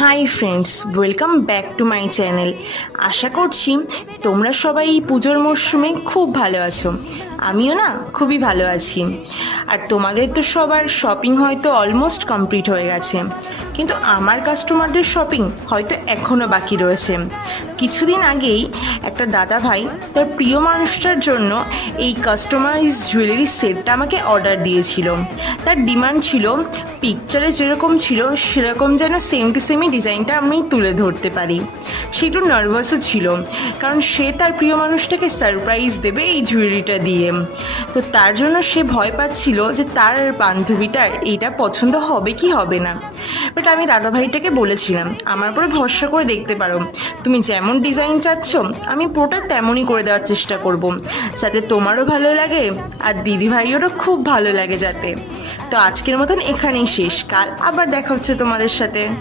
High friends, welcome back to my channel. আশা করছি তোমরা সবাই এই পুজোর মরশুমে খুব ভালো আছো। আমিও না খুবই ভালো আছি। আর তোমাদের তো সবার শপিং হয়তো অলমোস্ট কমপ্লিট হয়ে গেছে, কিন্তু আমার কাস্টমারদের শপিং হয়তো এখনও বাকি রয়েছে। কিছুদিন আগেই একটা দাদা ভাই তার প্রিয় মানুষটার জন্য এই কাস্টমাইজ জুয়েলারি সেটটা আমাকে অর্ডার দিয়েছিল। তার ডিমান্ড ছিল পিকচারে যেরকম ছিল সেরকম যেন সেম টু সেমই ডিজাইনটা আমি তুলে ধরতে পারি। সে একটু নার্ভাসও ছিল, কারণ সে তার প্রিয় মানুষটাকে সারপ্রাইজ দেবে এই জুয়েলারিটা দিয়ে। তো তার জন্য সে ভয় পাচ্ছিল যে তার বান্ধবীটার এইটা পছন্দ হবে কি হবে না। বাট আমি দাদাভাইটাকে বলেছিলাম আমার উপরে ভরসা করে দেখতে পারো, তুমি যেমন ডিজাইন চাচ্ছ আমি পুরোটা তেমনই করে দেওয়ার চেষ্টা করব, যাতে তোমারও ভালো লাগে আর দিদিভাইয়েরও খুব ভালো লাগে যাতে। তো আজকের মতন এখানেই শেষ, কাল আবার দেখা হচ্ছে তোমাদের সাথে।